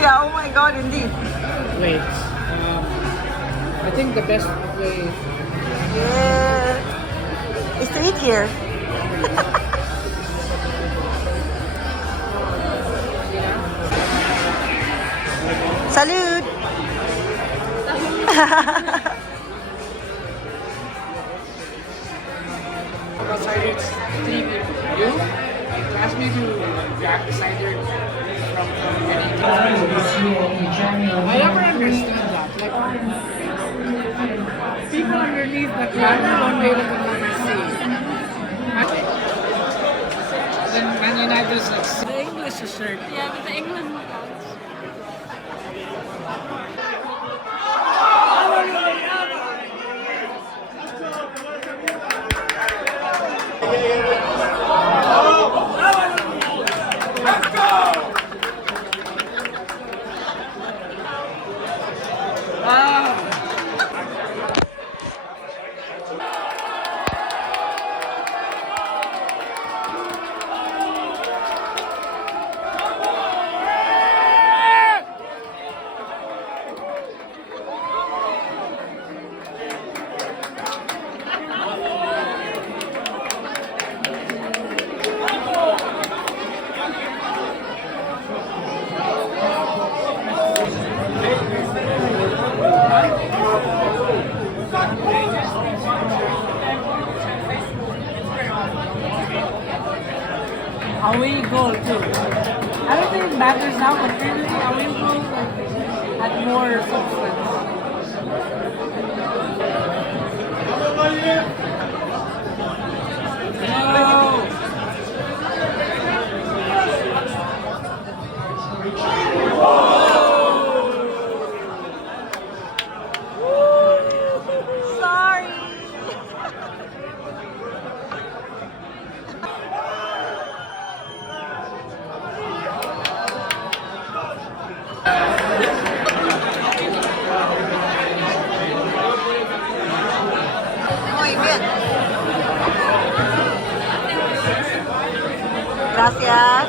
Yeah, oh my god, indeed. Wait. I think the best way. Yeah. Is to eat here. Salud! About cider, it's 3 people. You asked me to grab the cider from getting. I never understood that. Like, people underneath the ground won't be able to really see. Then Man United is like the English shirt. Yeah, but the England ones. Away goal too. I don't think it matters now, but really away goal like had more substance. No. Sorry. Muy bien. Gracias.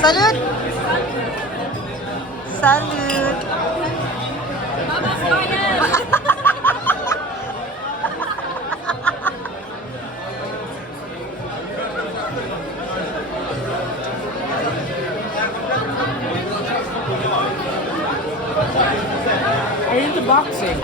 Salud. Salud. Vamos, Bayern! Are you into boxing?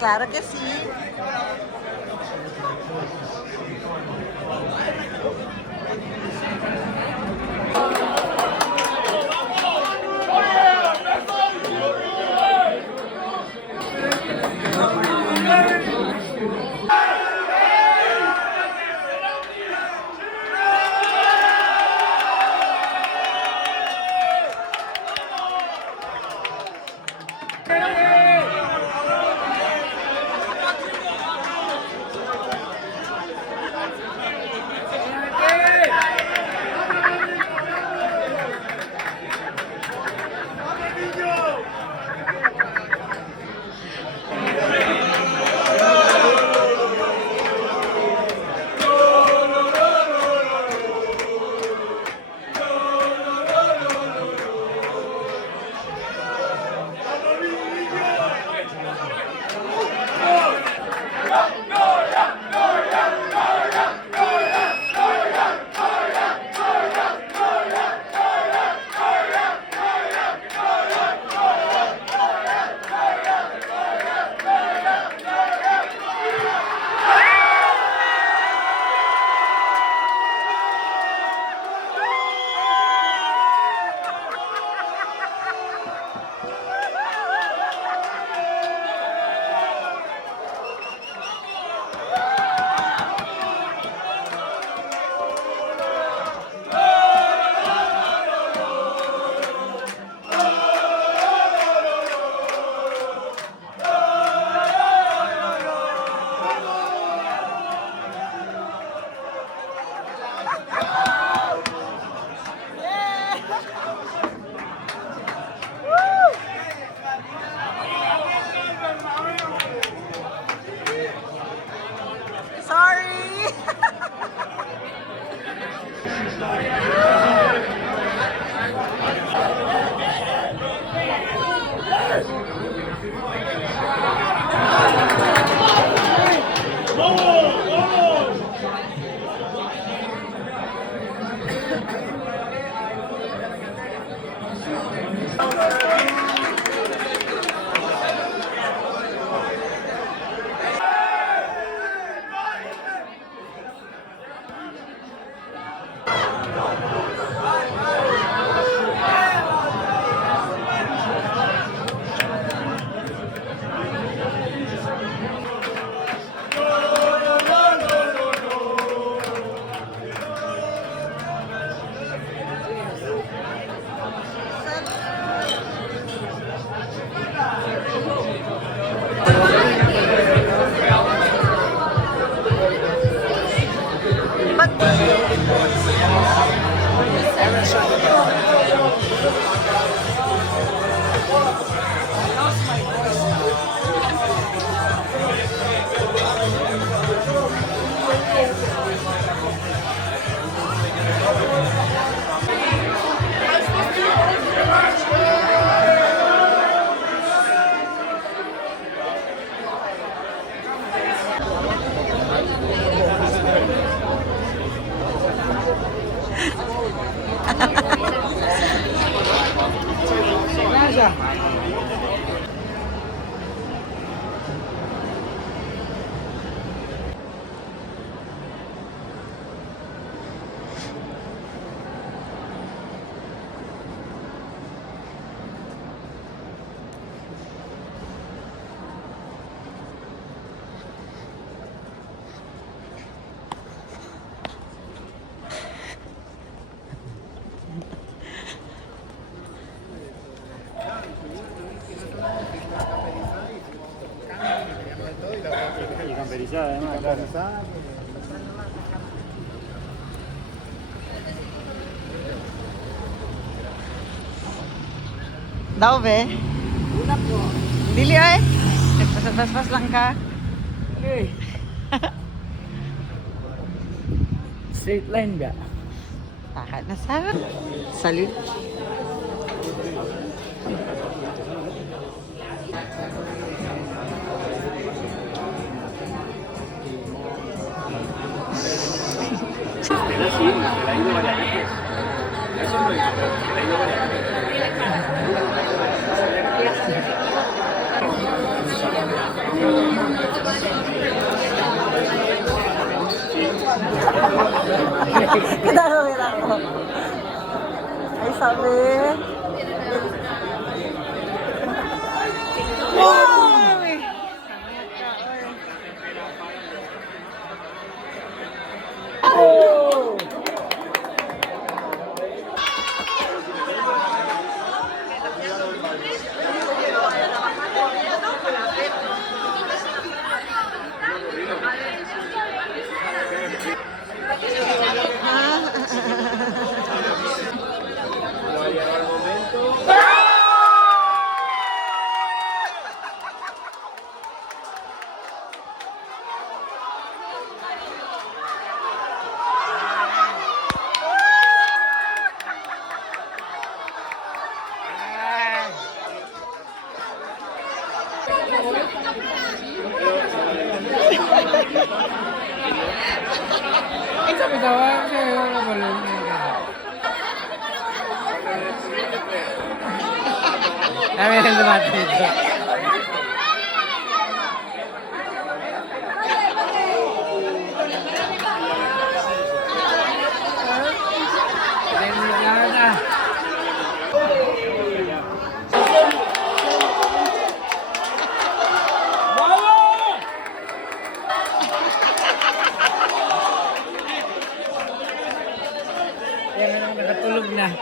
Claro que sí. Sorry! Daw be? Una po. Dili ay. Nagpaspas lang ka. Okay. Straight line ba? Tahan na sa. Salute. Kinagawin ako. Ay, sabi. Wow! Sabi daw, ang balon. Kami na lumati dito. Yan, nakatulog na.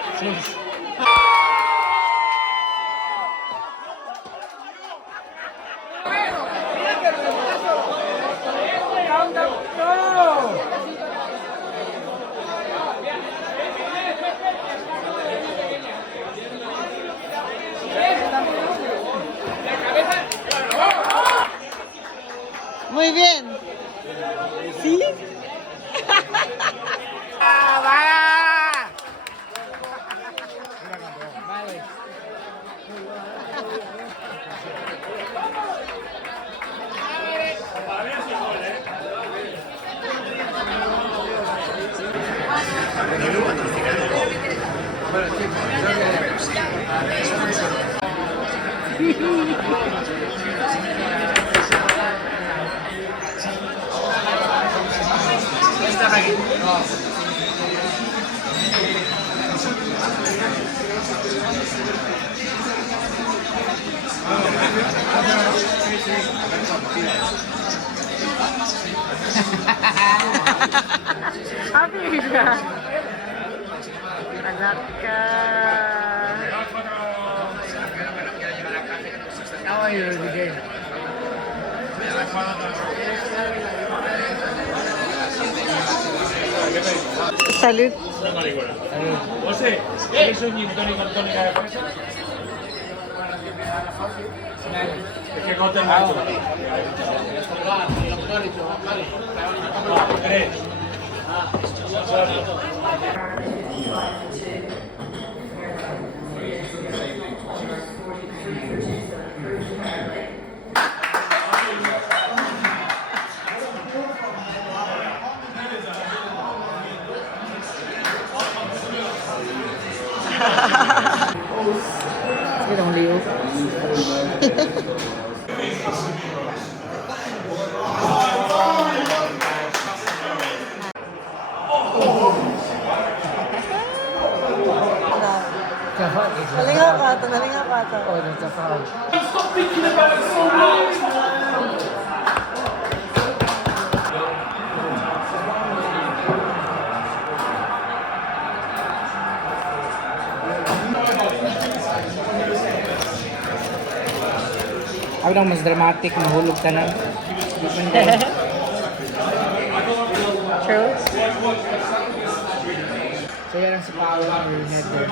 Muy bien. ¿Sí? Happy ka. Anak ka. How are you today? Salud. José, ¿quieres un gin tonic con tónica de fresa? Es que corta el macho. Tres. Cái đồng điệu. Nalinga ka ito, nalinga ka ito. Oh, that's a problem. Stop thinking about it so long. Ako lang mas dramatic, mahulog ka na. True. So yan ang si Paolo ng header.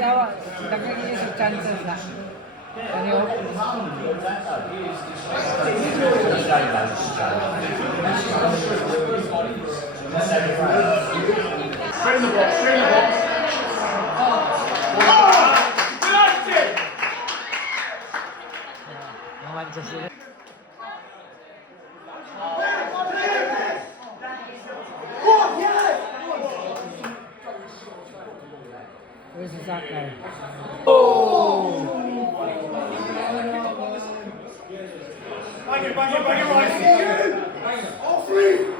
Jawa, dagang yung chances na. Ano? Straight in the box, straight in the box. Namancha sila. Where's the soccer? Bang it, right. All three.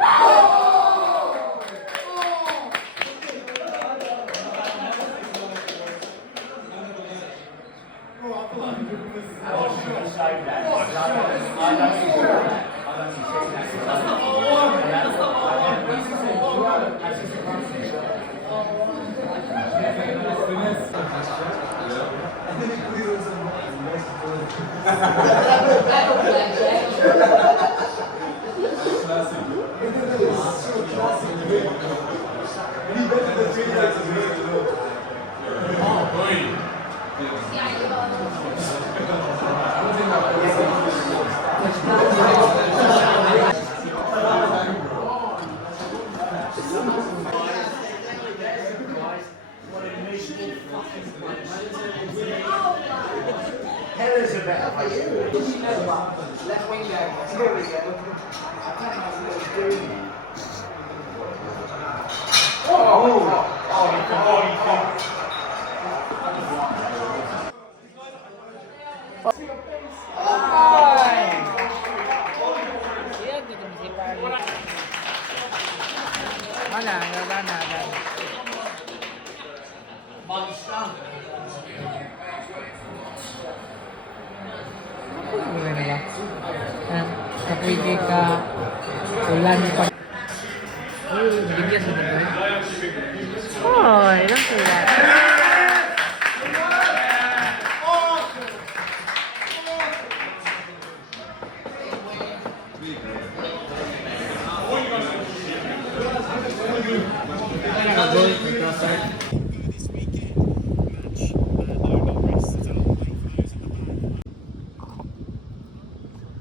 Mana? Mana? Boleh na ba? Kapwede ka ulan pa. Uy, bigyan sa dito. Oh, ilang sila.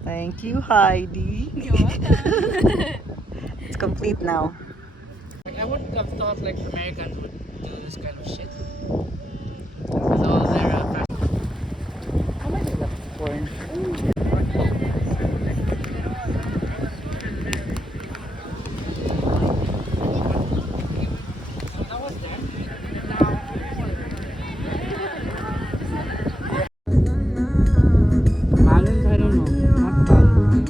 Thank you, Heidi. You're welcome. It's complete now. I wouldn't have thought like Americans would do this kind of shit. With all their How much is that corn? balance, I don't know. Not balance.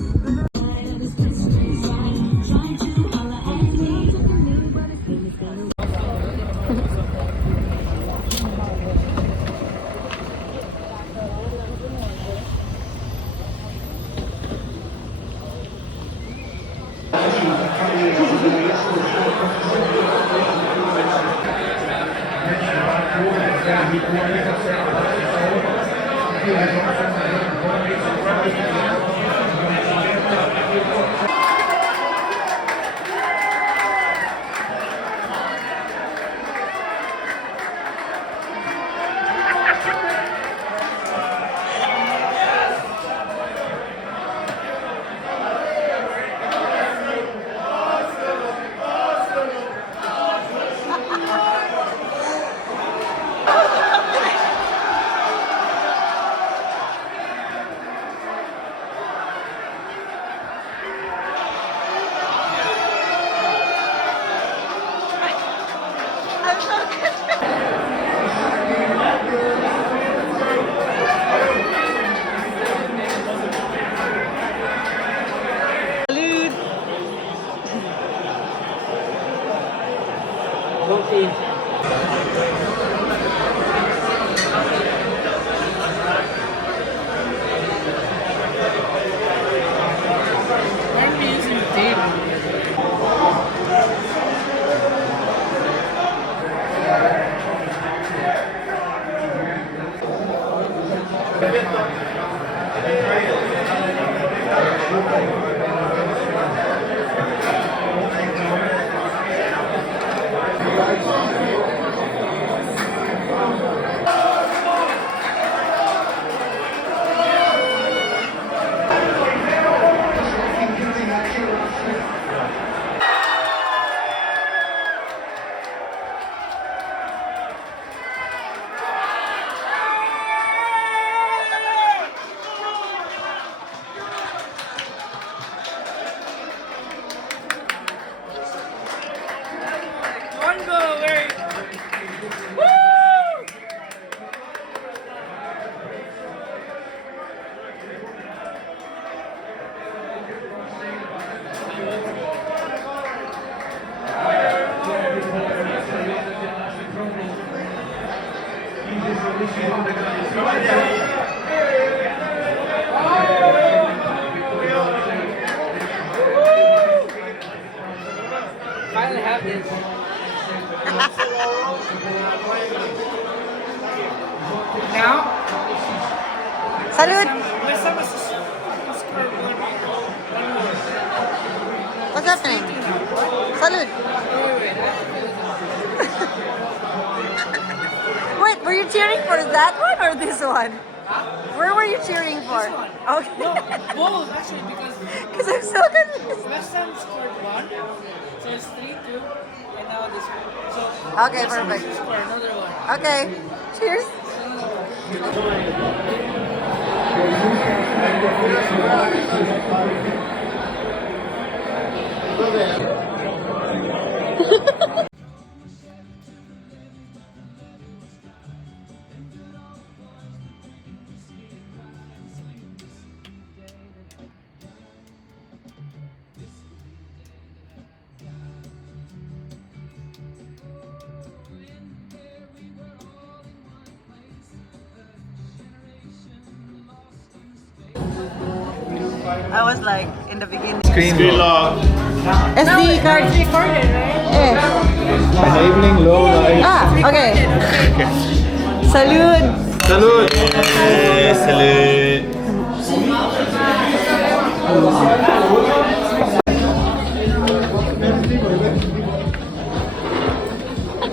Why are we using tape? Finally have this. Now, Salud! let's have a score one more. What's happening? Salud! Wait, were you cheering for that one or this one? Where were you cheering for? Okay. No, both actually because Because I'm so confused. West Ham scored one, so it's 3-2, and now this one. So Okay, West Ham perfect. will score another one. Okay. Cheers. I was like in the beginning. Screen lock. SD card. Recorded, right? Enabling low light. Ah, okay. Salud. Salud. Salud.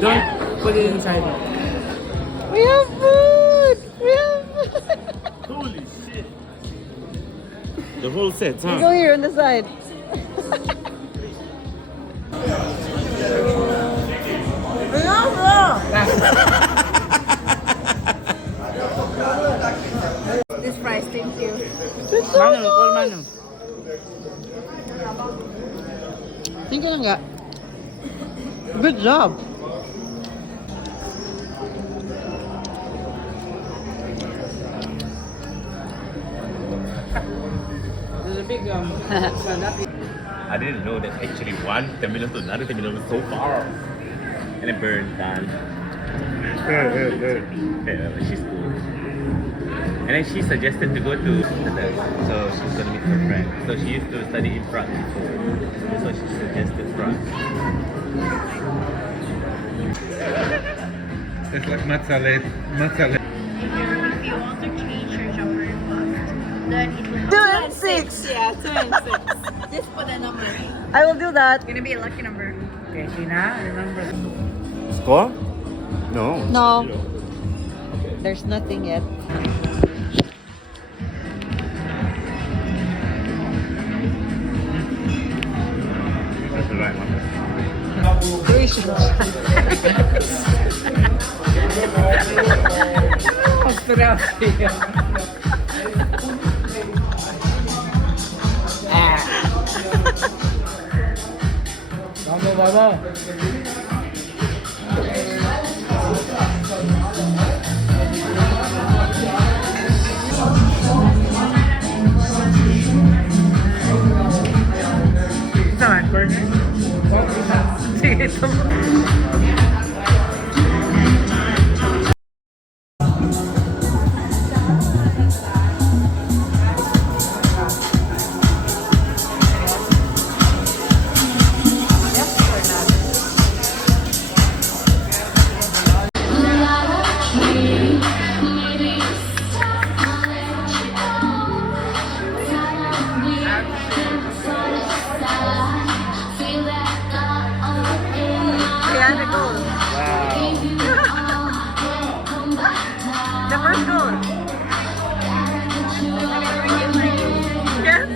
Don't put it inside. We have food. We have food. Holy shit. The whole set, huh? Go here on the side. This price, thank you. Manong, call Manong. Thank you lang nga. Good job. There's a big I didn't know that actually one terminal to another terminal was so far. And it burned down. Yeah, she's cool. And then she suggested to go to London. So she's gonna meet her friend. So she used to study in France before. So she suggested France. It's like mozzarella. Mozzarella. If you want to change your jumper first, then it will 2 and 6. Yeah, 2 and 6. Just put a number. I will do that. Gonna be a lucky number. Okay, Tina, remember. Score? No. No. There's nothing yet. That's the right one. Australia. Baba, baba. Isa man, corner. Sige, ito. Kaya the goal. The first goal. Yes.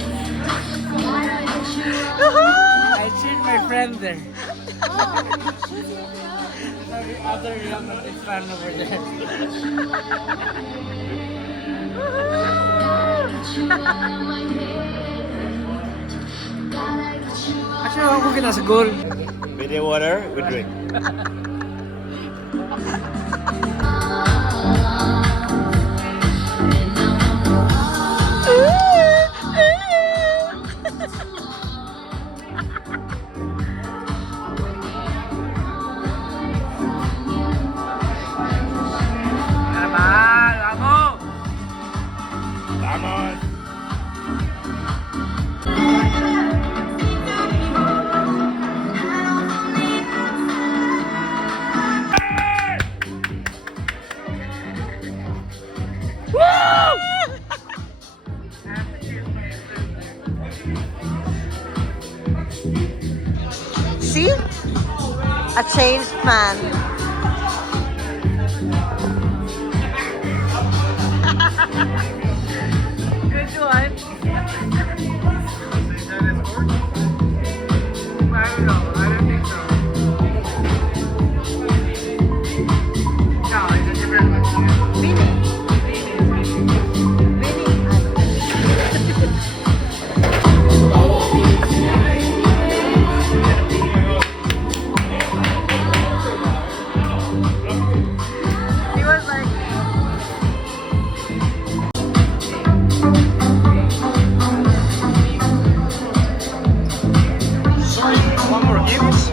I cheered my friend there. Every other Real Madrid fan over there. Actually, ako kita sa goal. Video water, we drink. Ano ba? A changed man. Good one. I don't know. I don't think so. No, it's a different one. Vinny. He was like, Sorry, one more games.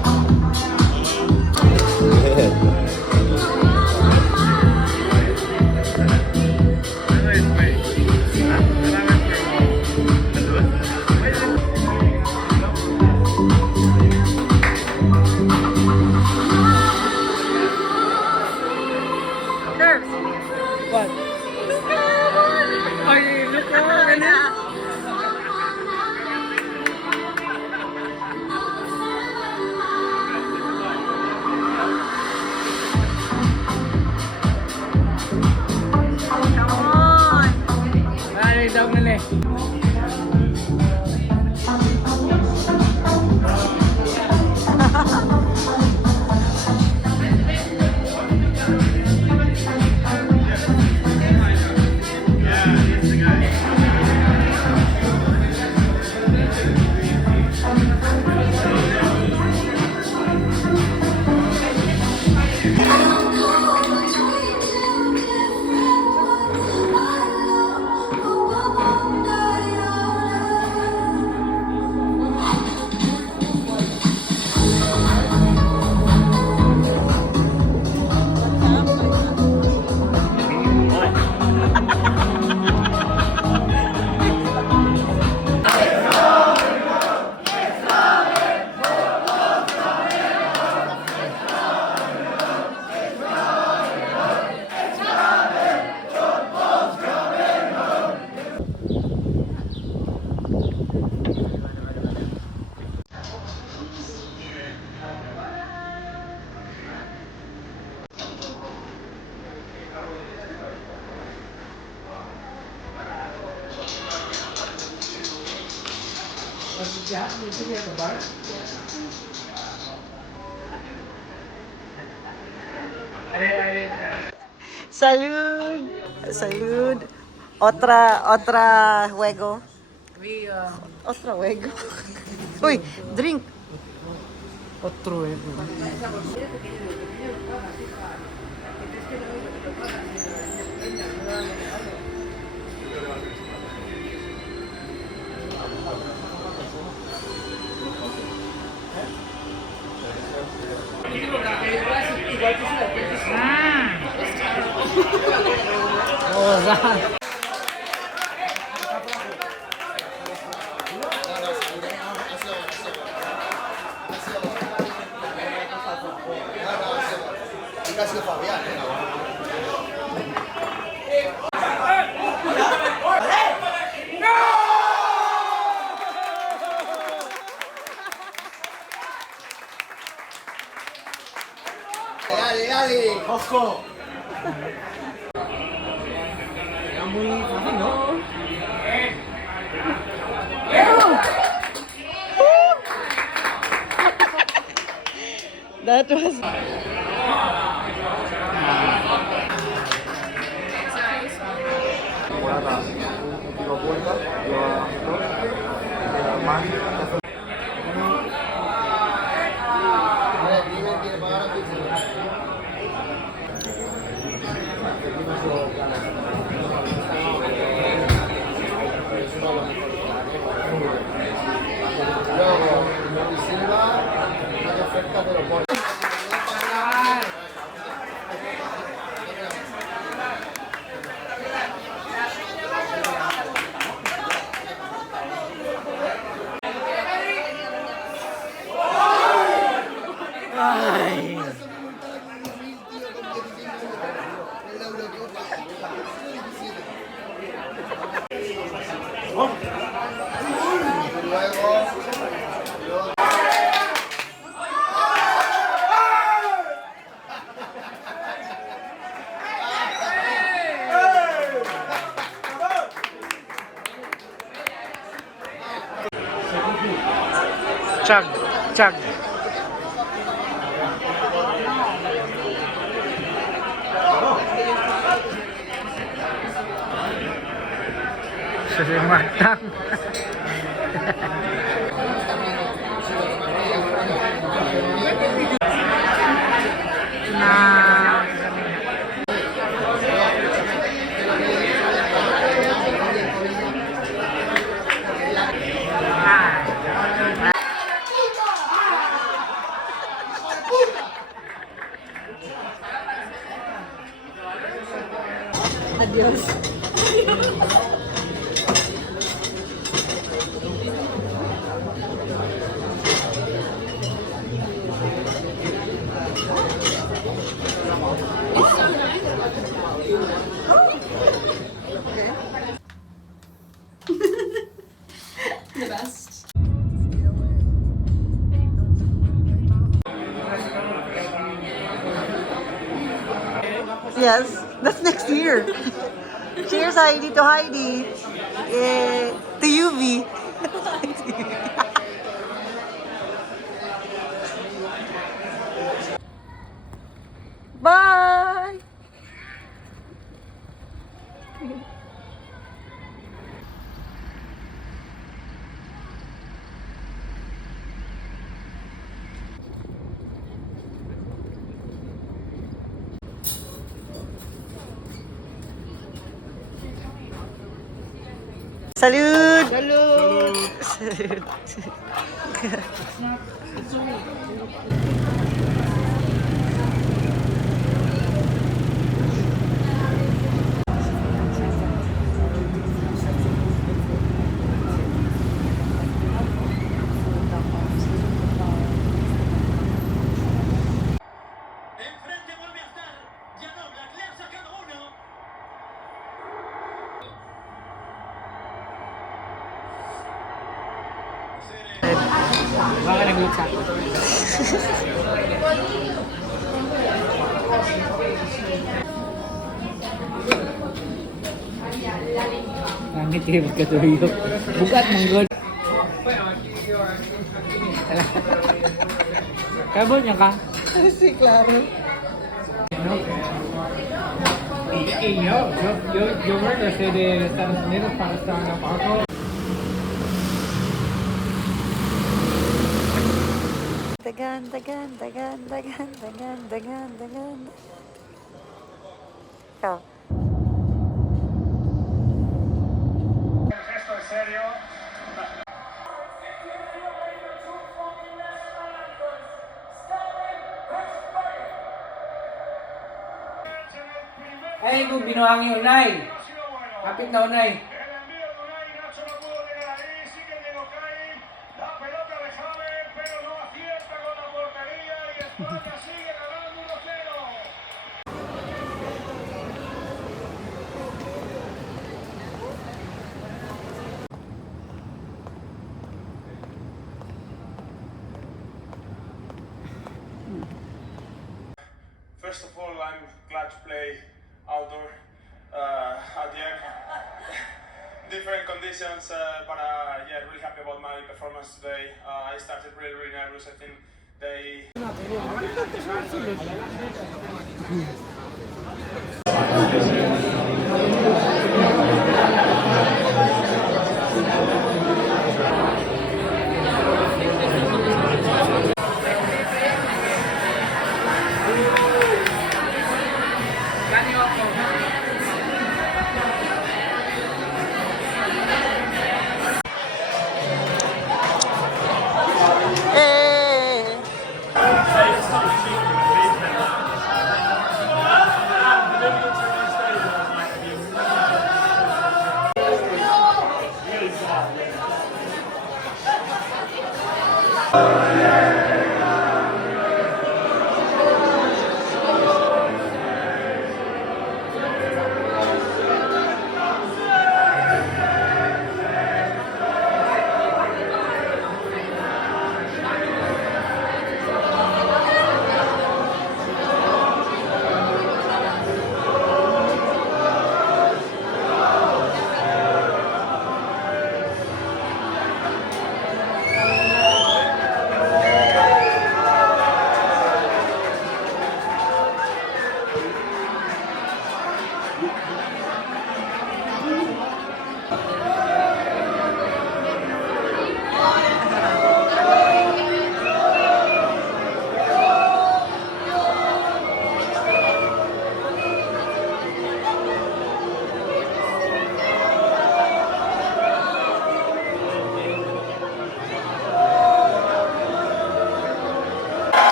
nerves. What? Ay, look at Come on. Ay, daw nila eh. Salud. Salud. Otra juego. We, Otra juego. Uy, drink. otro eh. Oh, that. Dale, dale. Ojo. Muy fácil, ¿no? That was... Chug. Chug. Matang. Adios. The best. Yes, that's next year. Cheers, Heidi, to Heidi. To UV. Bye! Salud! Salud! Enfrente vuelve a estar. Ya dobla, lanza cada uno. Baka nag-look ako. Langit kayo magkatuyo. Bugat mong good. Kabot niya ka? Sí, claro. Y yo regresé de Estados Unidos para estar en el barco. Dagan, dagan, dagan, dagan, dagan, dagan, dagan. Ikaw. Esto en serio. Ay, kung binuhangi unay. Kapit na unay. El envío de Unai, Nacho no pudo llegar ahí, sigue Diego Caí, la pelota de James, pero no acierta con la portería y España sigue ganando 1-0. First of all, I'm glad to play outdoor at the end. Different conditions, but yeah, really happy about my performance today. I started really nervous. I think they. Hey!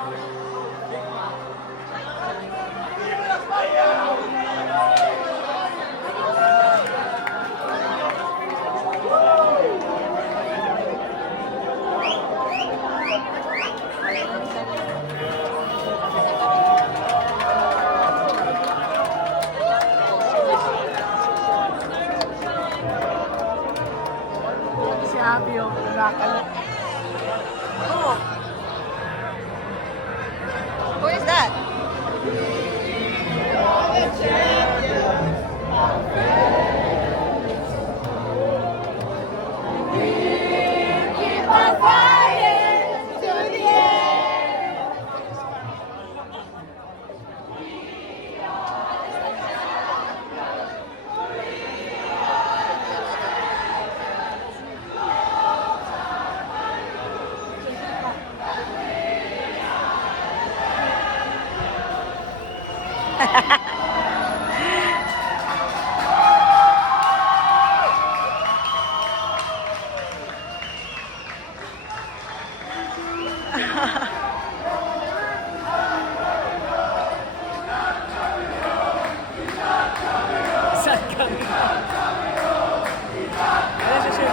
Si Abby yung nakakalat. Oh. Who is that? Saan kami? Ano siya siya?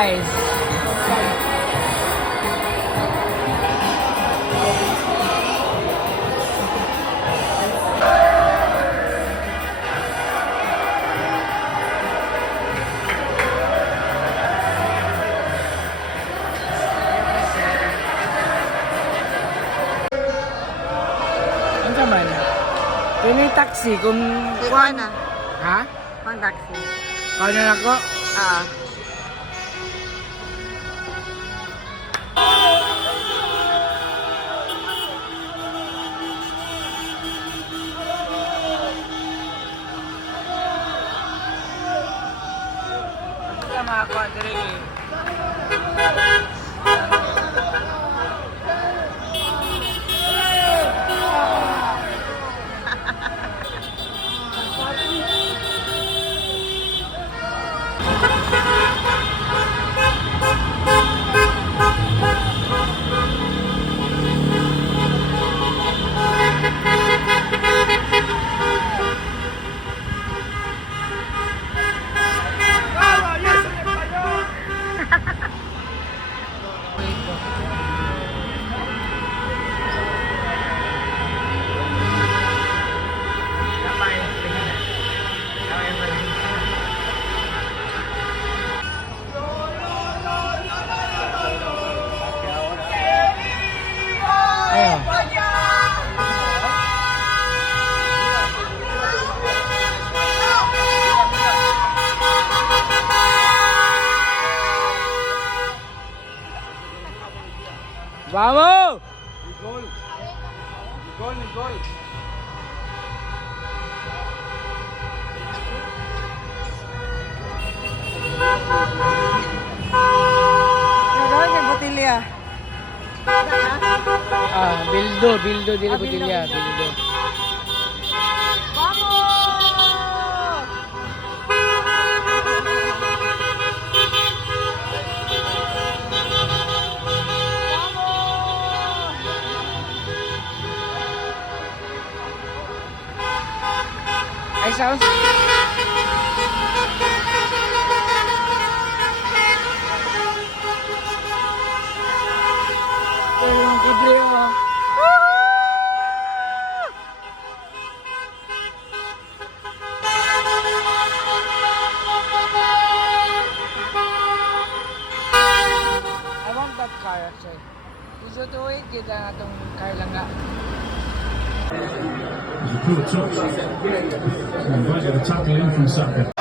guys. Ano ka man? Kini taxi kung Ikaw na. ha? Pang taxi. Kaya na ako? Ah. Wala makakuha diri eh. Ayo. Vamos! Gol! Gol, gol! Ano yung botilya? Bildo dili botilya, bildo. Vamos! Ay sounds. Pero yung kibre mo. I want that car actually. Gusto to wait kita nga itong car lang nga. There's a poor touch. So invited a tackle in from Saka.